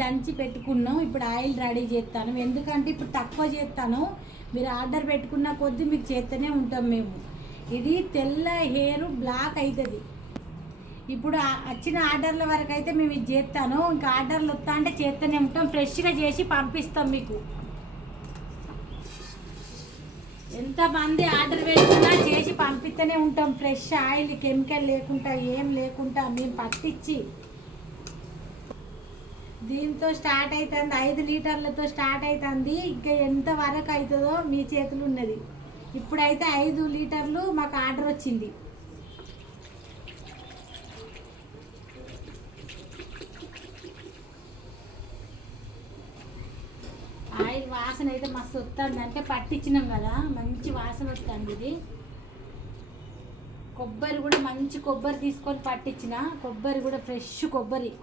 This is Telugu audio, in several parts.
దంచి పెట్టుకున్నాం. ఇప్పుడు ఆయిల్ రెడీ చేస్తాను, ఎందుకంటే ఇప్పుడు తక్కువ చేస్తాను. మీరు ఆర్డర్ పెట్టుకున్న కొద్దీ మీకు చేస్తూనే ఉంటాం మేము. ఇది తెల్ల హెయిర్ బ్లాక్ అవుతుంది. ఇప్పుడు వచ్చిన ఆర్డర్ల వరకు అయితే మేము ఇది చేస్తాను. ఇంకా ఆర్డర్లు వస్తా అంటే చేస్తూనే ఉంటాం. ఫ్రెష్గా చేసి పంపిస్తాం మీకు. ఎంతమంది ఆర్డర్ పెట్టుకున్నా చేసి పంపిస్తూనే ఉంటాం. ఫ్రెష్ ఆయిల్, కెమికల్ లేకుండా, ఏం లేకుండా మేము పట్టించి. దీంతో స్టార్ట్ అవుతుంది, 5 లీటర్లతో స్టార్ట్ అవుతుంది. ఇంకా ఎంత వరకు అవుతుందో మీ చేతులు ఉన్నది. ఇప్పుడైతే 5 లీటర్లు మాకు ఆర్డర్ వచ్చింది. ఆయిల్ వాసన అయితే మస్తు వస్తుంది. అంటే పట్టించినాం కదా, మంచి వాసన వస్తుంది. ఇది కొబ్బరి కూడా మంచి కొబ్బరి తీసుకొని పట్టించిన కొబ్బరి కూడా ఫ్రెష్ కొబ్బరి.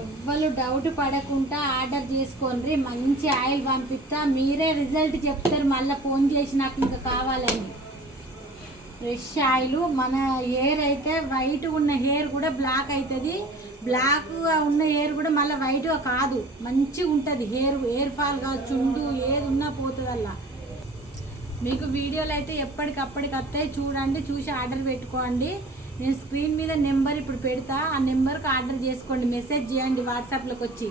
ఎవ్వరు డౌట్ పడకుండా ఆర్డర్ చేసుకోండి. మంచి ఆయిల్ పంపిస్తా, మీరే రిజల్ట్ చెప్తారు మళ్ళీ ఫోన్ చేసి నాకు ఇంకా కావాలని. Fresh oil. మన హెయిర్ అయితే వైట్ ఉన్న హెయిర్ కూడా బ్లాక్ అవుతుంది, బ్లాక్గా ఉన్న హెయిర్ కూడా మళ్ళీ వైట్గా కాదు, మంచిగా ఉంటుంది హెయిర్ ఫాల్ కాదు, చుండు ఏది ఉన్నా పోతుంది అలా. మీకు వీడియోలు అయితే ఎప్పటికప్పటికి వస్తాయి, చూడండి, చూసి ఆర్డర్ పెట్టుకోండి. నేను స్క్రీన్ మీద నెంబర్ ఇప్పుడు పెడతా, ఆ నెంబర్కి ఆర్డర్ చేసుకోండి. మెసేజ్ చేయండి వాట్సాప్లోకి వచ్చి.